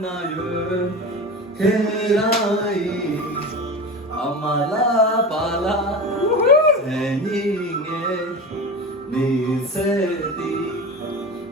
나의 계라이 아말라발라 세닝에 니세디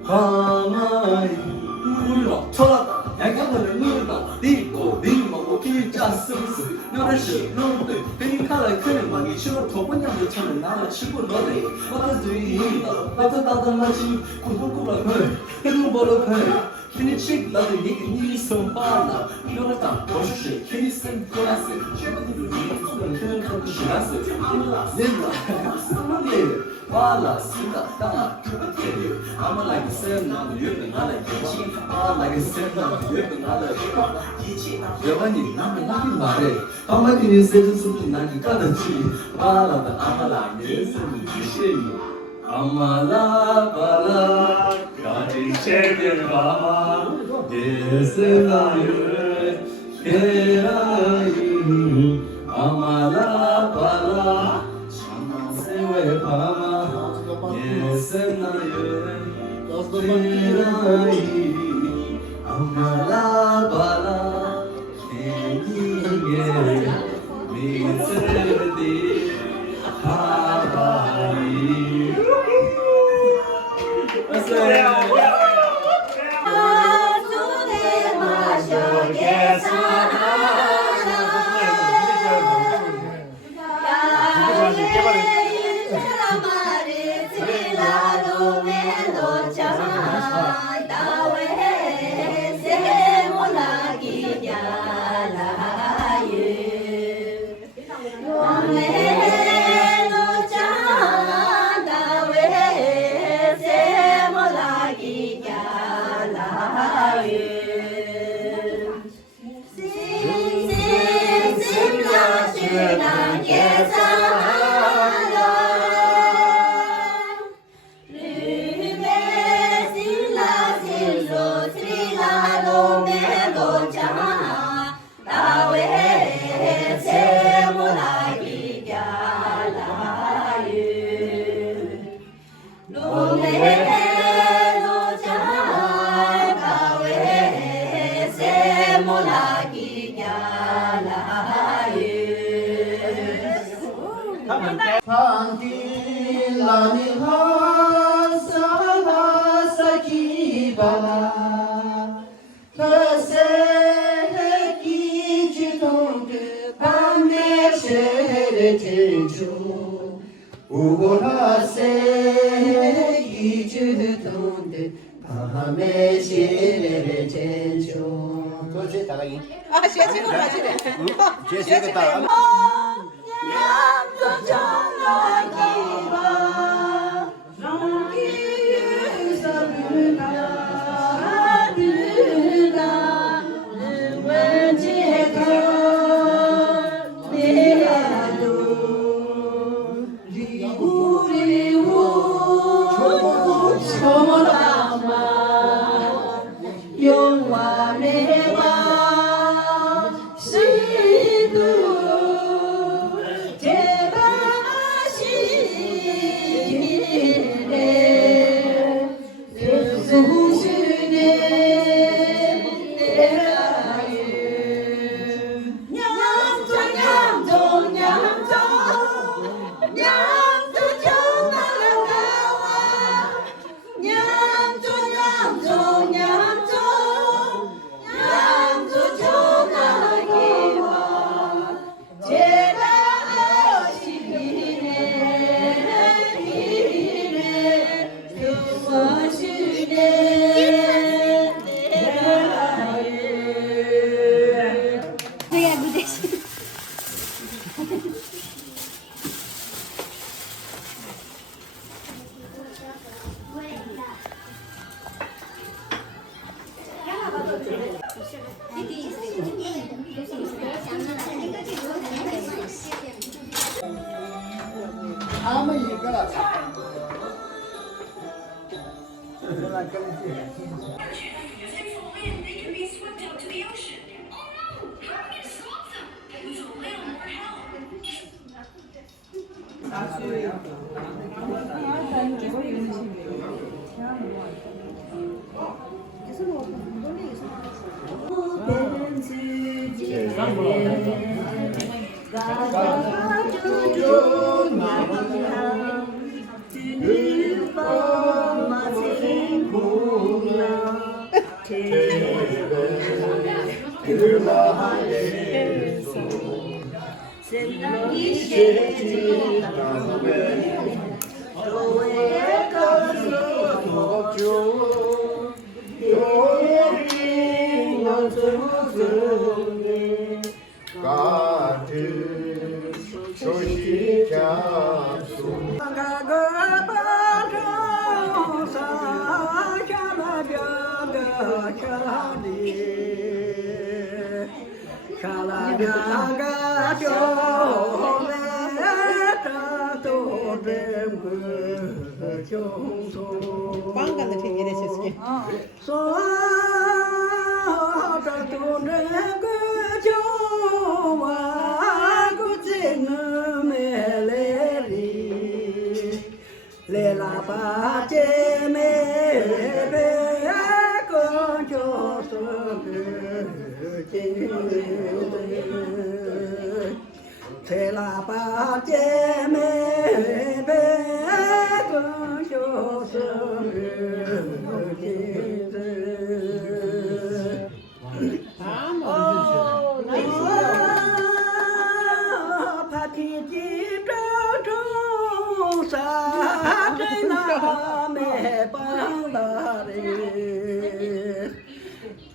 바마이 물러 쳐라다 양양을 물러 니고 니모 길자 스스 너를 너를 베니카를 그는 막이 싫어 더번양도 차는 나를 치고 너네 맞아주이다 맞아다다 마치 구불구불 헐 해루버럭 헐 피니치 나도 얘기 니 손발라 너를 멋있게 케이슨 플러스 최고들을 이기는 그런 시라스 닌라 스무디에 발라 스다 따나 그렇게 I'm like a seven 나도 여기 나를 기치 I'm like a seven 나도 여기 나를 기치 여반이 나는 나긴 말해 한마디는 세준 속도 나기 까다지 발라다 아마라 예수는 주시니 아마라 발라 가지 쉐변 바마 예스나유 게라이 아마라 발라 세웨 바마 예스나유 게라이 아마라 발라 게니게 미세디 하바이 손에 마셔 우고나세 이주돈데 밤에 시레를 제조 그렇지 다가이 아, 쉐치고 가지래. 제시가 다 양도 전화기와 성기유서를 가들다 왠지가 내야도 우리 소문아마 영원의 밤 가득 소식 잡수 Bankan da tengere seske.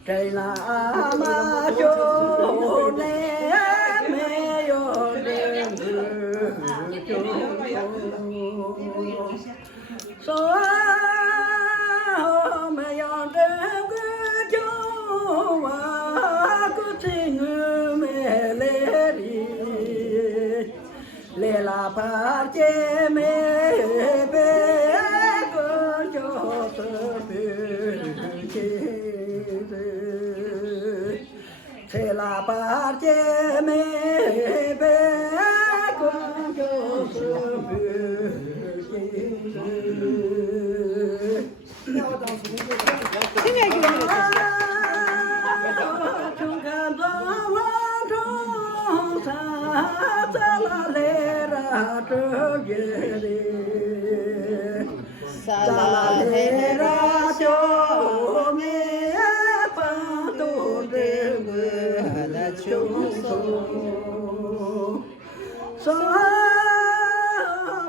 Trời là ma cho nè mẹ yo đêm cho so mẹ yo đêm cho wa có tình mẹ lê đi lê la pa che mẹ bé con cho tơ thế là ba che mẹ bé con cho sớm chúng ta đó trong xa ta là lê ra trở về đi ta là lê ra cho nghe chúng tôi so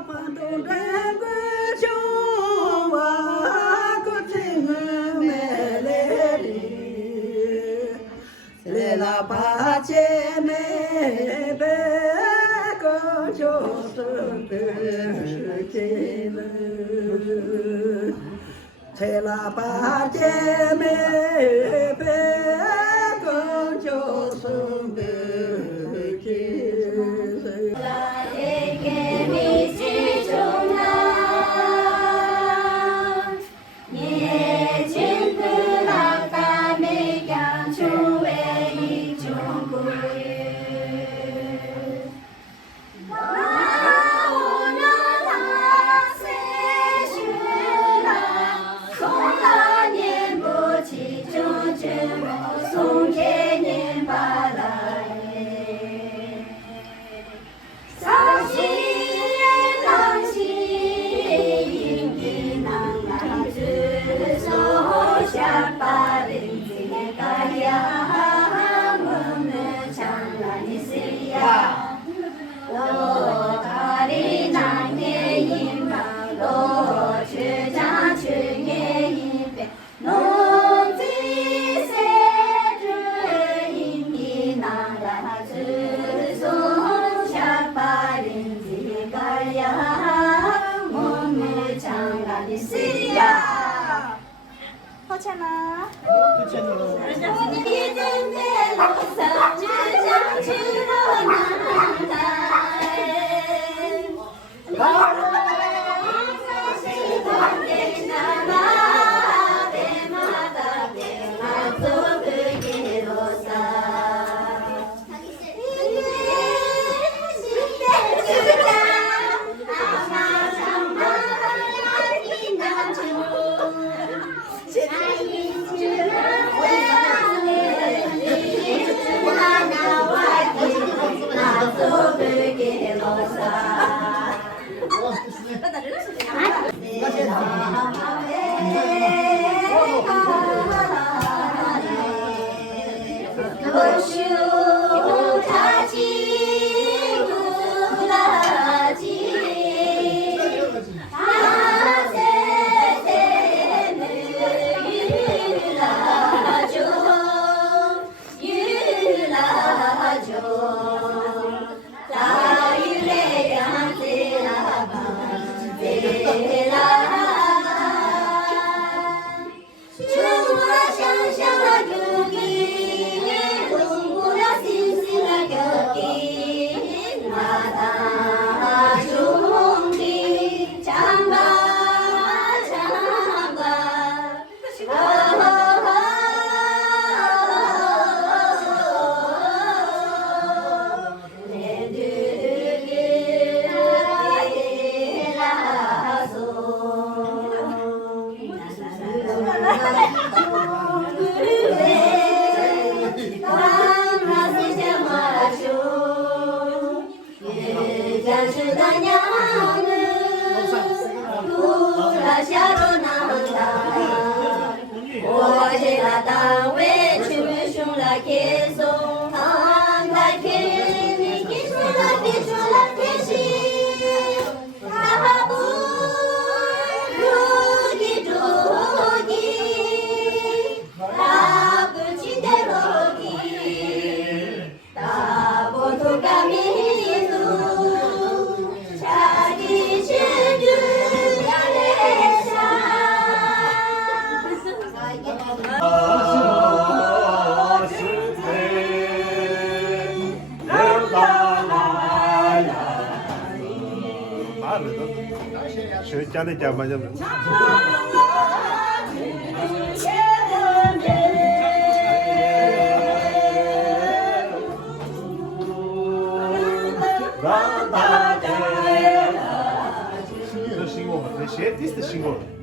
phản đồ đem với chúng và có tình mẹ lê đi lê là ba che mẹ bé có cho sớm thế thế là ba che mẹ bé cho sớm về kia là cái mi si trong nam nhẹ trên tư là ta mê càng chung về chung vui 허찬아 Thank you. Canı yapmayacağım. This is the single.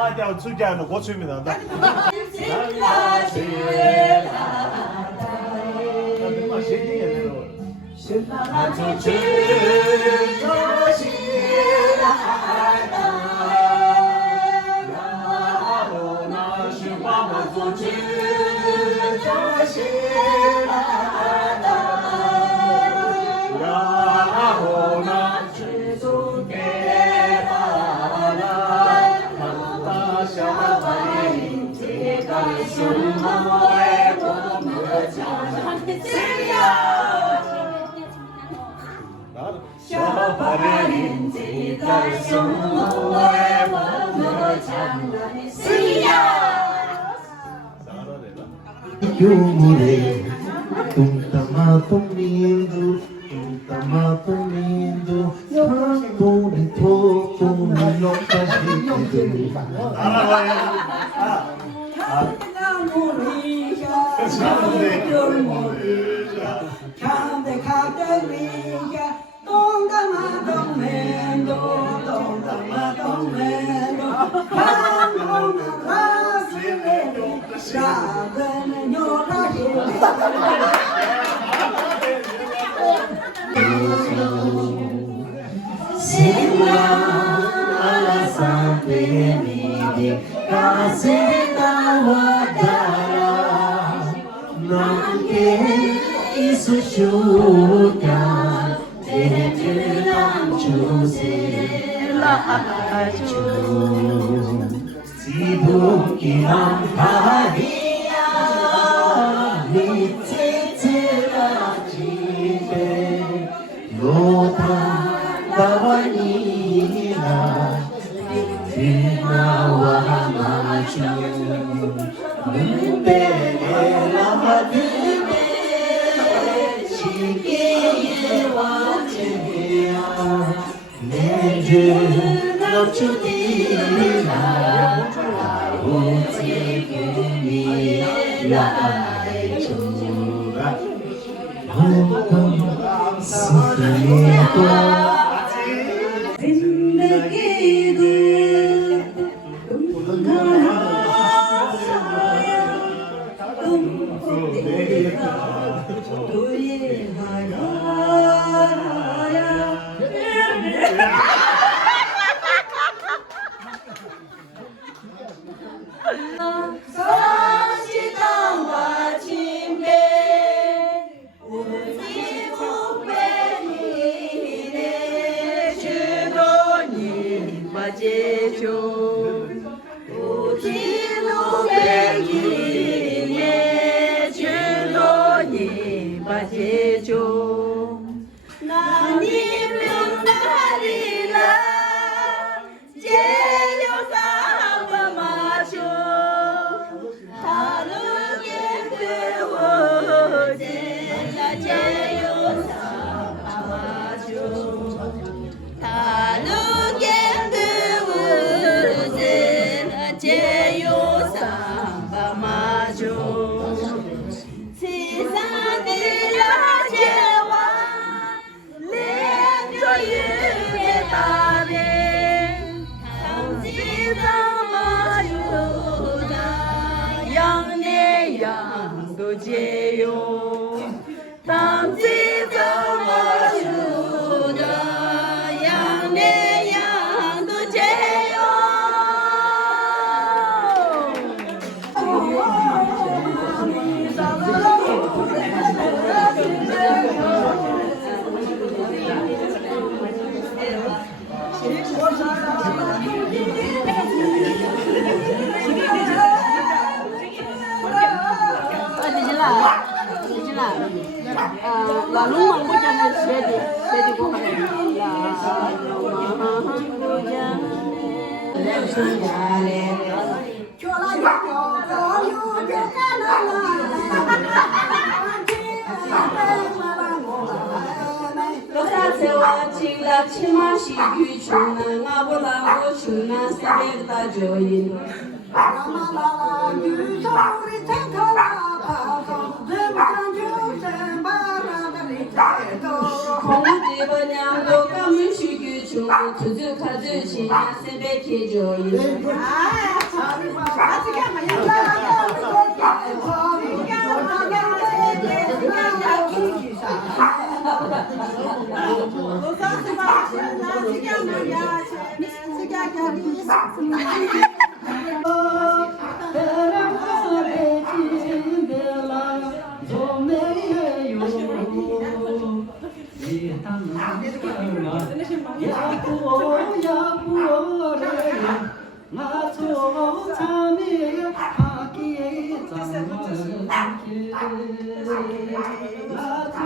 하자 출제하는 고추입니다. Yumure, tamo lindo, tamo lindo, tão bonito, tão louca gente. Kasih tahu darah, nanti 있으시냐 내들랑 주세라주 지붕이란 바리야 밑에라 집에 노다 나와니나 나와 마주 눈배라 받으네 시기에 와제야 내들 럽주니나 오지금이 나의 주라 홍콩 스키도 जिंदगी तुमको देखा तो ये 서시당과 침대 우리 북배니네 주도니 맞이죠 우리 북배니네 주도니 맞이죠 나님은 나리라 제려사와 마셔 다르게 배워진 제려사와 마셔 다르게 배워진 제려사와 마셔 세상을 아재와 렌저유에 따른 당지자마유다 양내 양도 제요 당지자마유다 양내 양도 제요 là lúc mà cô cha này sẽ đi cô phải là cho lại có yêu cho ta là 로사세와 칠라 치마시 규추나 나보라고 추나 세베다 조인 공집어냥도 까물시 규추 두둑하듯이나 세베키 조인 나